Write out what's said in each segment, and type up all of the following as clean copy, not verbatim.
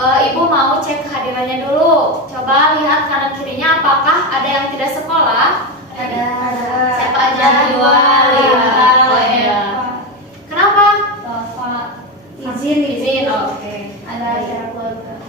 Ibu mau cek kehadirannya dulu. Coba lihat kanan kirinya apakah ada yang tidak sekolah? Ada. Siapa aja? Dua, Lima, ya. Kenapa? Bapak. Izin. Oke. Ada acara keluarga.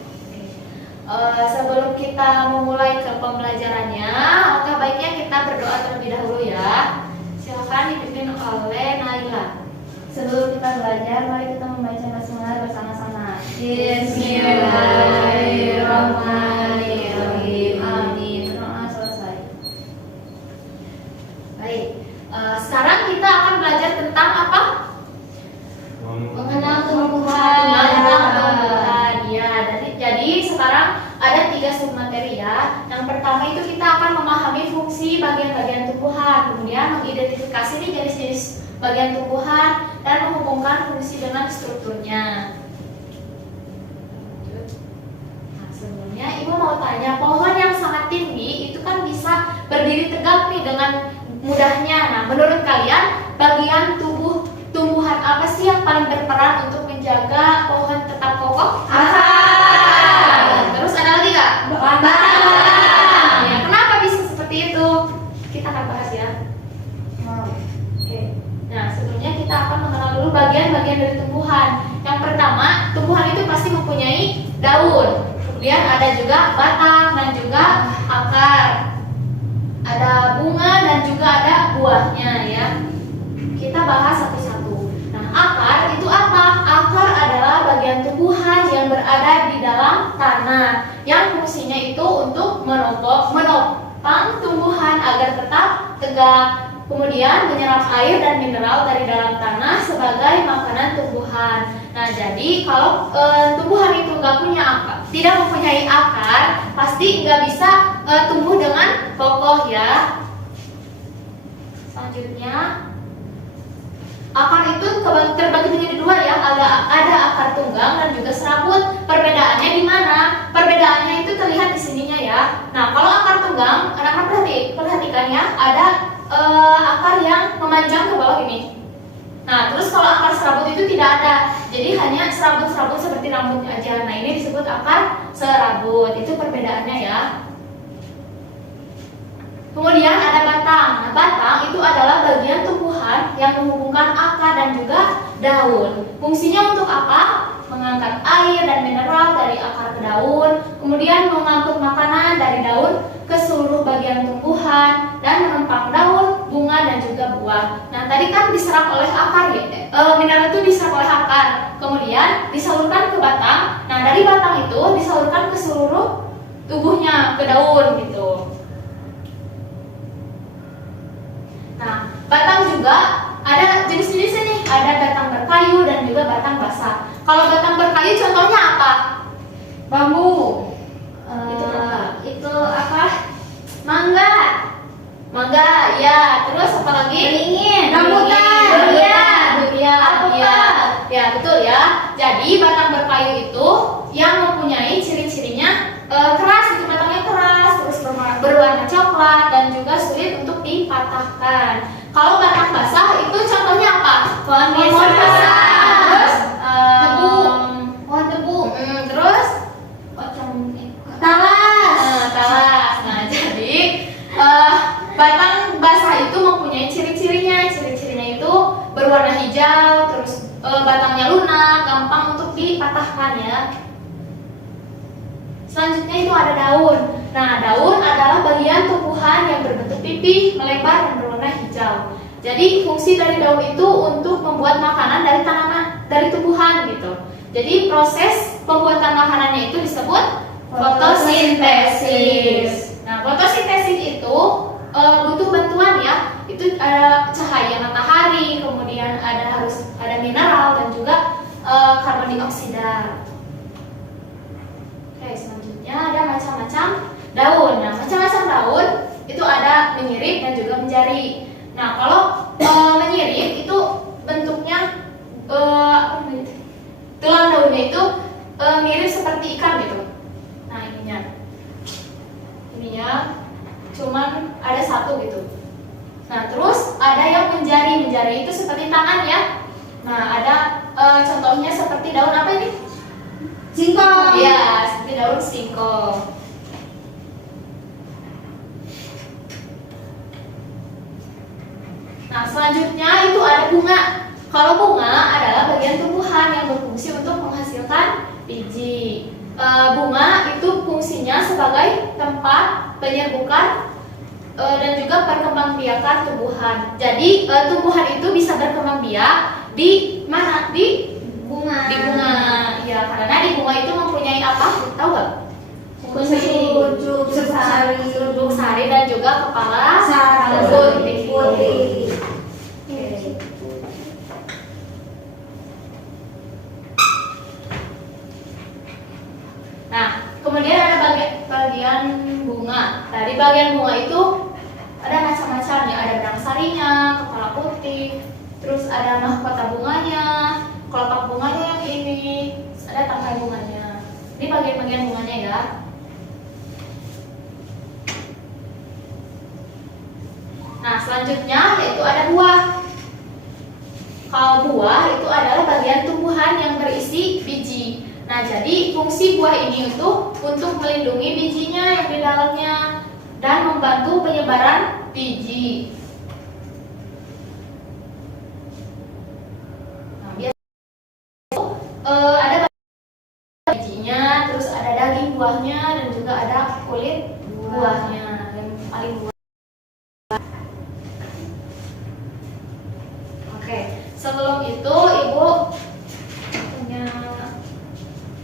Sebelum kita memulai ke pembelajarannya, alangkah baiknya kita berdoa terlebih dahulu ya. Silakan dipimpin oleh Naila. Sebelum kita belajar, mari kita membaca basmalah bersama-sama. Bismillahirrahmanirrahim. Amin. Doa selesai. Baik. Sekarang kita akan belajar tentang apa? Mengenal tumbuhan. Ya, jadi sekarang ada 3 submateri ya. Yang pertama itu kita akan memahami fungsi bagian-bagian tumbuhan, kemudian mengidentifikasi nih jenis-jenis bagian tumbuhan dan menghubungkan fungsi dengan strukturnya. Nah, sebelumnya Ibu mau tanya, pohon yang sangat tinggi itu kan bisa berdiri tegak nih dengan mudahnya. Nah, menurut kalian bagian tubuh tumbuhan apa sih yang paling berperan untuk menjaga pohon tetap kokoh? Terus ada lagi nggak? Batang. Ya, kenapa bisa seperti itu? Kita akan bahas ya. Oke. Nah, sebelumnya kita akan mengenal dulu bagian-bagian dari tumbuhan. Yang pertama, tumbuhan itu pasti mempunyai daun. Kemudian ada juga batang dan juga akar. Ada bunga dan juga ada buahnya ya. Kita bahas satu-satu. Nah, akar itu apa? Akar adalah bagian tumbuhan yang berada di dalam tanah, yang fungsinya itu untuk menopang tumbuhan agar tetap tegak. Kemudian menyerap air dan mineral dari dalam tanah sebagai makanan tumbuhan. Nah, jadi kalau tumbuhan itu tidak mempunyai akar, pasti nggak bisa tumbuh dengan kokoh ya. Selanjutnya, akar itu terbagi menjadi 2 ya. Ada akar tunggang dan juga serabut. Perbedaannya di mana? Perbedaannya itu terlihat di sininya ya. Nah, kalau akar tunggang, anak-anak perhatikan ya, ada akar yang memanjang ke bawah ini. Nah, terus kalau akar serabut itu tidak ada, jadi hanya serabut-serabut seperti rambut aja. Nah, ini disebut akar serabut. Itu perbedaannya ya. Kemudian ada batang. Nah, batang itu adalah bagian tumbuhan yang menghubungkan akar dan juga daun. Fungsinya untuk apa? Mengangkat air dan mineral dari akar ke daun, kemudian mengangkut makanan dari daun ke seluruh bagian tumbuhan dan menempang daun, bunga dan juga buah. Nah, tadi kan diserap oleh akar ya. Mineral itu diserap oleh akar, kemudian disalurkan ke batang. Nah, dari batang itu disalurkan ke seluruh tubuhnya, ke daun gitu. Nah, batang juga ada jenis-jenisnya nih. Ada batang berkayu dan juga batang basah. Kalau batang berkayu contohnya apa? Bambu. Itu apa? Mangga. Mangga, ya. Terus apa lagi? Beringin. Rambutan. Durian. Durian. Ya, betul ya. Jadi batang berkayu itu yang mempunyai ciri-cirinya keras, itu batangnya keras, terus berwarna coklat dan juga sulit untuk dipatahkan. Kalau batang basah itu contohnya apa? Pohon basah. Terus pohon tebu. Terus talas. Nah, jadi batang basah itu mempunyai ciri-cirinya. Ciri-cirinya itu berwarna hijau, terus batangnya lunak, gampang untuk dipatahkan ya. Selanjutnya itu ada daun. Nah, daun adalah bagian tumbuhan yang berbentuk pipih, melebar dan berwarna hijau. Jadi fungsi dari daun itu untuk membuat makanan dari tumbuhan gitu. Jadi proses pembuatan makanannya itu disebut fotosintesis. Nah, fotosintesis itu butuh bantuan ya. Itu ada cahaya matahari, kemudian harus ada mineral dan juga karbon dioksida. Oke, selanjutnya ada macam-macam daun. Nah, macam-macam daun itu ada menyirip dan juga menjari. Nah, kalau menyirip itu bentuknya tulang daunnya itu mirip seperti ikan gitu. Nah, ininya cuman ada satu gitu. Nah, terus ada yang menjari. Menjari itu seperti tangan ya. Nah, ada contohnya seperti daun apa ini? Singkong. Ya, daun singkong. Nah, selanjutnya itu ada bunga. Kalau bunga adalah bagian tumbuhan yang berfungsi untuk menghasilkan biji. Bunga itu fungsinya sebagai tempat penyerbukan dan juga perkembangbiakan tumbuhan. Jadi tumbuhan itu bisa berkembang biak di mana? Di Bunga. Di bunga. Ya, karena di bunga itu mempunyai apa? Tahu nggak? Kuncup, Serbuk sari dan juga kepala sarang putih. putih. Nah, kemudian ada bagian bunga. Nah, di bagian bunga itu ada macam-macamnya. Ada benang sarinya, kepala putih, terus ada mahkota bunganya, kelopak bunganya yang ini, ada tangkai bunganya. Ini bagian-bagian bunganya ya. Nah, selanjutnya yaitu ada buah. Kalau buah itu adalah bagian tumbuhan yang berisi biji. Nah, jadi fungsi buah ini untuk melindungi bijinya yang di dalamnya dan membantu penyebaran biji. Nah, biasanya ada bijinya, terus ada daging buahnya dan juga ada kulit buahnya yang paling buah. Oke, sebelum itu Ibu punya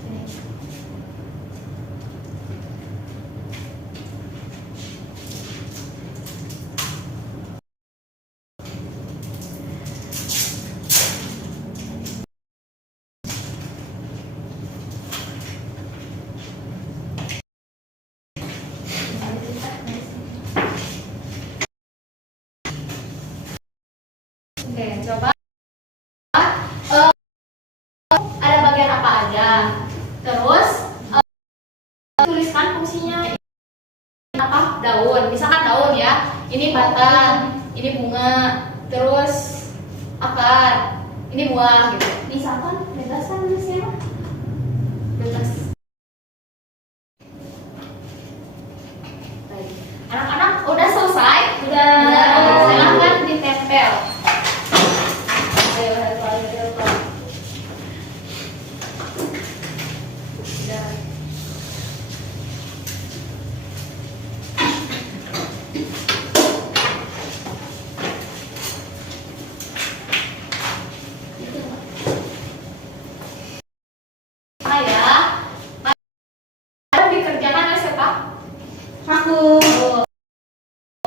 ini. Oke, coba ada bagian apa aja. Terus tuliskan fungsinya. Apa? Daun. Misalkan daun ya. Ini batang, ini bunga, terus akar, ini buah gitu. Misalkan bebaskan nulisnya. Bebas. Baik. Anak-anak udah selesai? Udah. Silahkan ditempel. Ayo, Udah. Ya. Dikerjakan oleh siapa? Aku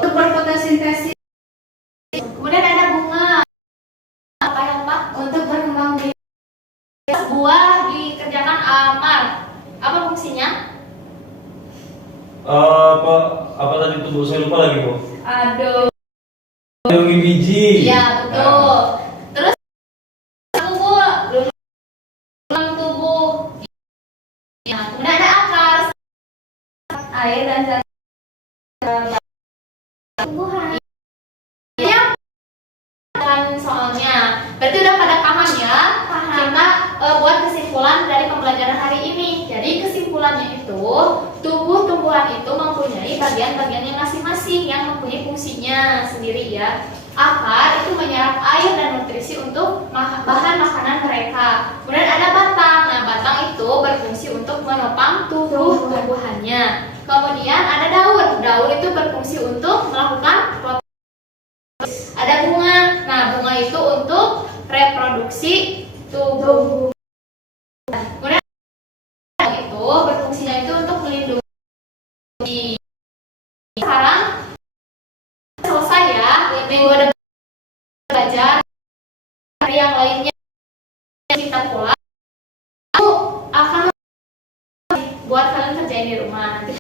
untuk berfotosintesis Kemudian ada bunga. Apa yang Pak? untuk berkembang biak. Buah dikerjakan amar. Apa fungsinya? Apa tadi itu Bu? Saya lupa lagi Bu. Aduh. Melindungi biji. Iya, betul. Terus tubuh, tulang tubuh. Ya, kemudian ada akar, Air dan zat tumbuhan. ya, kan soalnya. Berarti udah pada paham ya? Paham. Kita buat kesimpulan dari pembelajaran hari ini. Jadi kesimpulannya itu, tubuh tumbuhan itu mempunyai bagian-bagian yang masing-masing yang mempunyai fungsinya sendiri ya. Akar itu menyerap air dan nutrisi untuk bahan makanan mereka. Kemudian ada batang. Nah, batang itu berfungsi untuk menopang tubuh tumbuhannya. Kemudian ada daun. Daun itu berfungsi untuk melakukan fotosintesis. Ada bunga. Nah, bunga itu untuk reproduksi tubuh. Kemudian itu berfungsinya itu untuk melindungi. Sekarang selesai ya. Minggu depan belajar hari yang lainnya kita pulang. Aku akan buat kalian kerjain di rumah. Nanti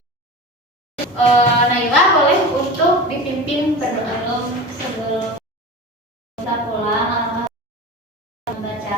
Naila boleh untuk dipimpin berdoa sebelum kita pulang. Membaca